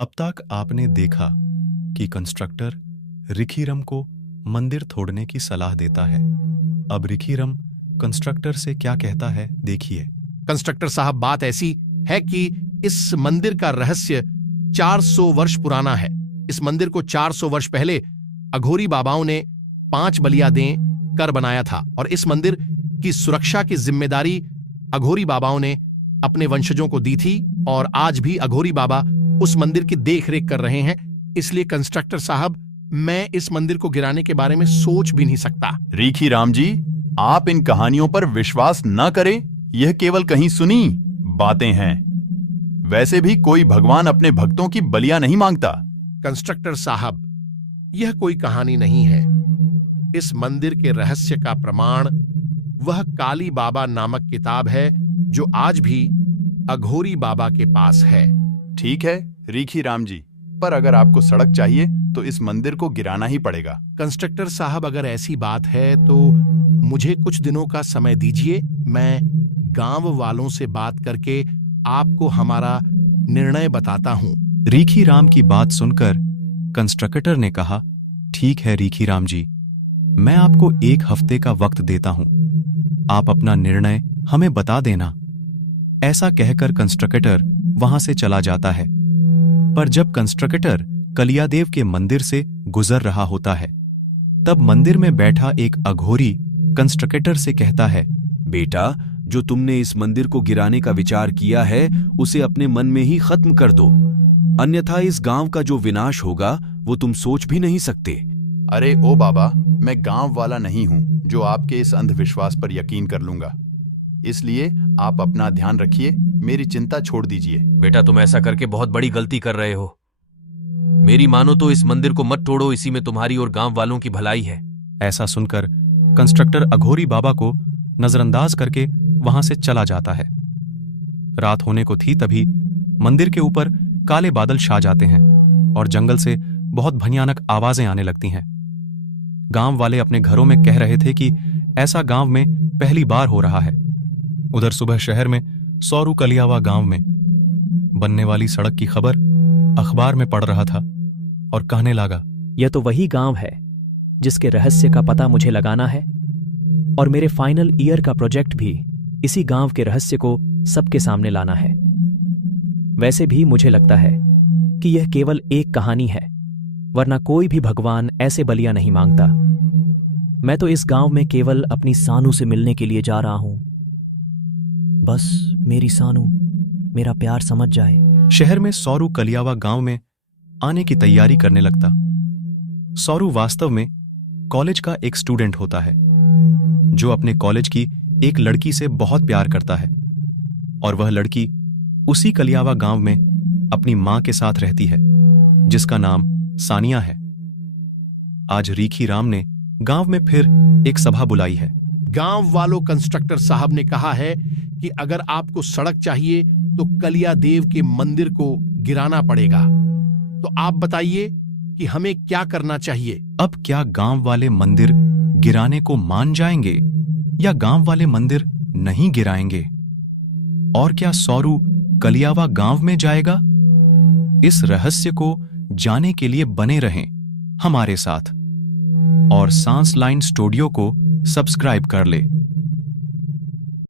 अब तक आपने देखा कि कंस्ट्रक्टर रिखीरम को मंदिर तोड़ने की सलाह देता है। अब रिखीरम कंस्ट्रक्टर से क्या कहता है, देखिए। कंस्ट्रक्टर साहब, बात ऐसी है कि इस मंदिर का रहस्य 400 वर्ष पुराना है। इस मंदिर को 400 वर्ष पहले अघोरी बाबाओं ने 5 बलियां दें कर बनाया था और इस मंदिर की सुरक्षा की जिम्मेदारी अघोरी बाबाओं ने अपने वंशजों को दी थी और आज भी अघोरी बाबा उस मंदिर की देखरेख कर रहे हैं। इसलिए कंस्ट्रक्टर साहब, मैं इस मंदिर को गिराने के बारे में सोच भी नहीं सकता। रिखीराम जी, आप इन कहानियों पर विश्वास न करें, यह केवल कहीं सुनी बातें हैं। वैसे भी कोई भगवान अपने भक्तों की बलियां नहीं मांगता। कंस्ट्रक्टर साहब, यह कोई कहानी नहीं है। इस मंदिर के रहस्य का प्रमाण वह काली बाबा नामक किताब है जो आज भी अघोरी बाबा के पास है। ठीक है रिखीराम जी, पर अगर आपको सड़क चाहिए तो इस मंदिर को गिराना ही पड़ेगा। कंस्ट्रक्टर साहब, अगर ऐसी बात है तो मुझे कुछ दिनों का समय दीजिए। मैं गांव वालों से बात करके आपको हमारा निर्णय बताता हूं। रिखीराम की बात सुनकर कंस्ट्रक्टर ने कहा, ठीक है रिखीराम जी, मैं आपको 1 हफ्ते का वक्त देता हूं। आप अपना निर्णय हमें बता देना। ऐसा कहकर कंस्ट्रक्टर वहां से चला जाता है। पर जब कंस्ट्रक्टर कलियादेव के मंदिर से गुजर रहा होता है, तब मंदिर में बैठा एक अघोरी कंस्ट्रक्टर से कहता है, बेटा, जो तुमने इस मंदिर को गिराने का विचार किया है उसे अपने मन में ही खत्म कर दो, अन्यथा इस गांव का जो विनाश होगा वो तुम सोच भी नहीं सकते। अरे ओ बाबा, मैं गांव वाला नहीं हूं जो आपके इस अंधविश्वास पर यकीन कर लूंगा। इसलिए आप अपना ध्यान रखिए, मेरी चिंता छोड़ दीजिए। बेटा, तुम ऐसा करके बहुत बड़ी गलती कर रहे हो। मेरी मानो तो इस मंदिर को मत तोड़ो, इसी में तुम्हारी और गांव वालों की भलाई है। ऐसा सुनकर कंस्ट्रक्टर अघोरी बाबा को नजरअंदाज करके वहां से चला जाता है। रात होने को थी तभी मंदिर के ऊपर काले बादल छा जाते हैं और जंगल से बहुत भयानक आवाजें आने लगती हैं। गांव वाले अपने घरों में कह रहे थे कि ऐसा गांव में पहली बार हो रहा है। उधर सुबह शहर में सौरू कलियावा गांव में बनने वाली सड़क की खबर अखबार में पढ़ रहा था और कहने लगा, यह तो वही गांव है जिसके रहस्य का पता मुझे लगाना है और मेरे फाइनल ईयर का प्रोजेक्ट भी इसी गांव के रहस्य को सबके सामने लाना है। वैसे भी मुझे लगता है कि यह केवल एक कहानी है, वरना कोई भी भगवान ऐसे बलियां नहीं मांगता। मैं तो इस गांव में केवल अपनी सानू से मिलने के लिए जा रहा हूं। बस मेरी सानू मेरा प्यार समझ जाए। शहर में सौरू कलियावा गांव में आने की तैयारी करने लगता। सौरू वास्तव में कॉलेज का एक स्टूडेंट होता है जो अपने कॉलेज की एक लड़की से बहुत प्यार करता है और वह लड़की उसी कलियावा गांव में अपनी मां के साथ रहती है जिसका नाम सानिया है। आज रिखीराम ने गांव में फिर एक सभा बुलाई है। गांव वालों, कंस्ट्रक्टर साहब ने कहा है कि अगर आपको सड़क चाहिए तो कलियादेव के मंदिर को गिराना पड़ेगा। तो आप बताइए कि हमें क्या करना चाहिए। अब क्या गांव वाले मंदिर गिराने को मान जाएंगे या गांव वाले मंदिर नहीं गिराएंगे? और क्या सौरू कलियावा गांव में जाएगा? इस रहस्य को जाने के लिए बने रहें हमारे साथ और सांस लाइन स्टूडियो को सब्सक्राइब कर ले।